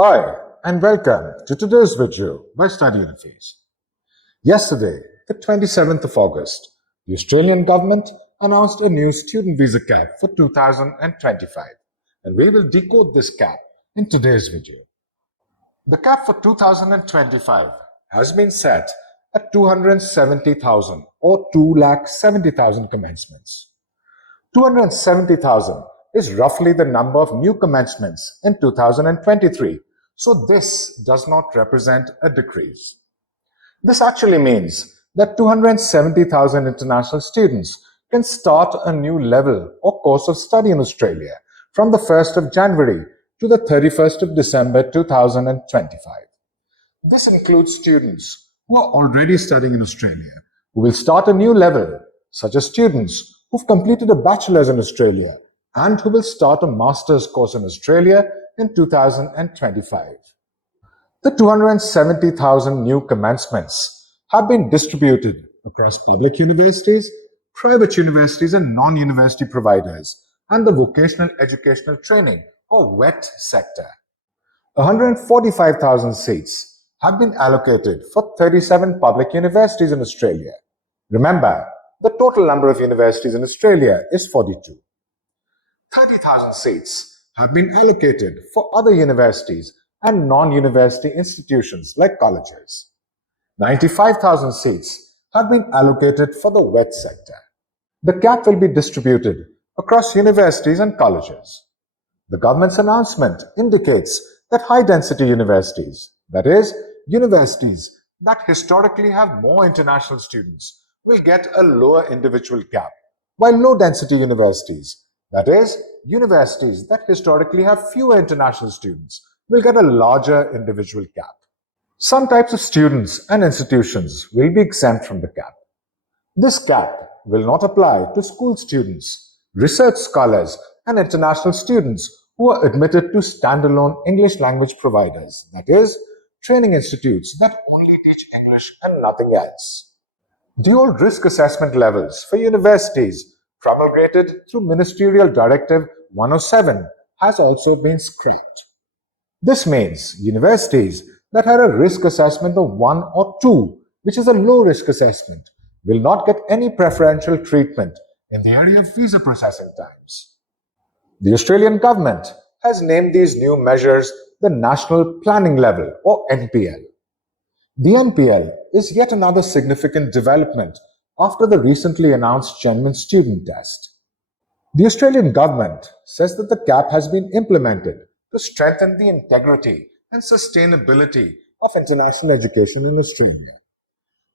Hi, and welcome to today's video by Study Interface. Yesterday, the 27th of August, the Australian government announced a new student visa cap for 2025, and we will decode this cap in today's video. The cap for 2025 has been set at 270,000 or 270,000 commencements. 270,000 is roughly the number of new commencements in 2023. So this does not represent a decrease. This actually means that 270,000 international students can start a new level or course of study in Australia from the 1st of January to the 31st of December 2025. This includes students who are already studying in Australia, who will start a new level, such as students who've completed a bachelor's in Australia and who will start a master's course in Australia in 2025. The 270,000 new commencements have been distributed across public universities, private universities and non-university providers, and the vocational educational training or VET sector. 145,000 seats have been allocated for 37 public universities in Australia. Remember, the total number of universities in Australia is 42. 30,000 seats have been allocated for other universities and non-university institutions like colleges. 95,000 seats have been allocated for the VET sector. The cap will be distributed across universities and colleges. The government's announcement indicates that high-density universities, that is, universities that historically have more international students, will get a lower individual cap, while low-density universities, that is, universities that historically have fewer international students, will get a larger individual cap. Some types of students and institutions will be exempt from the cap. This cap will not apply to school students, research scholars, and international students who are admitted to standalone English language providers, that is, training institutes that only teach English and nothing else. Dual risk assessment levels for universities promulgated through Ministerial Directive 107 has also been scrapped. This means universities that had a risk assessment of 1 or 2, which is a low risk assessment, will not get any preferential treatment in the area of visa processing times. The Australian government has named these new measures the National Planning Level or NPL. The NPL is yet another significant development after the recently announced genuine student test. The Australian government says that the cap has been implemented to strengthen the integrity and sustainability of international education in Australia.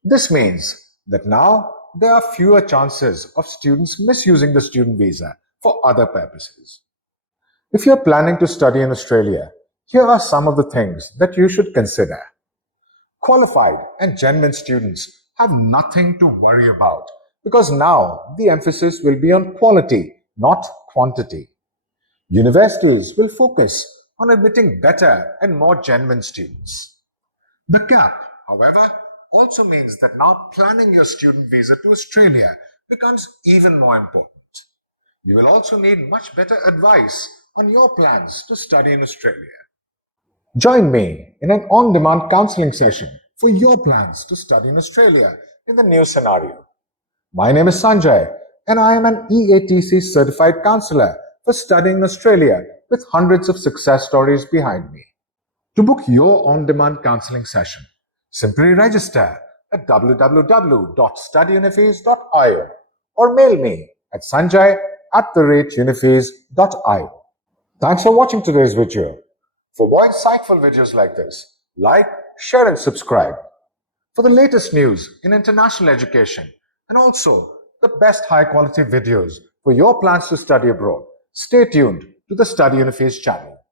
This means that now there are fewer chances of students misusing the student visa for other purposes. If you're planning to study in Australia, here are some of the things that you should consider. Qualified and genuine students have nothing to worry about because now the emphasis will be on quality, not quantity. Universities will focus on admitting better and more genuine students. The cap, however, also means that now planning your student visa to Australia becomes even more important. You will also need much better advice on your plans to study in Australia. Join me in an on-demand counseling session for your plans to study in Australia in the new scenario. My name is Sanjay, and I am an EATC certified counselor for studying in Australia with hundreds of success stories behind me. To book your on-demand counseling session, simply register at www.studyunifees.io or mail me at sanjay@unifees.io. Thanks for watching today's video. For more insightful videos like this, like, share and subscribe. For the latest news in international education and also the best high-quality videos for your plans to study abroad, stay tuned to the Study Interface channel.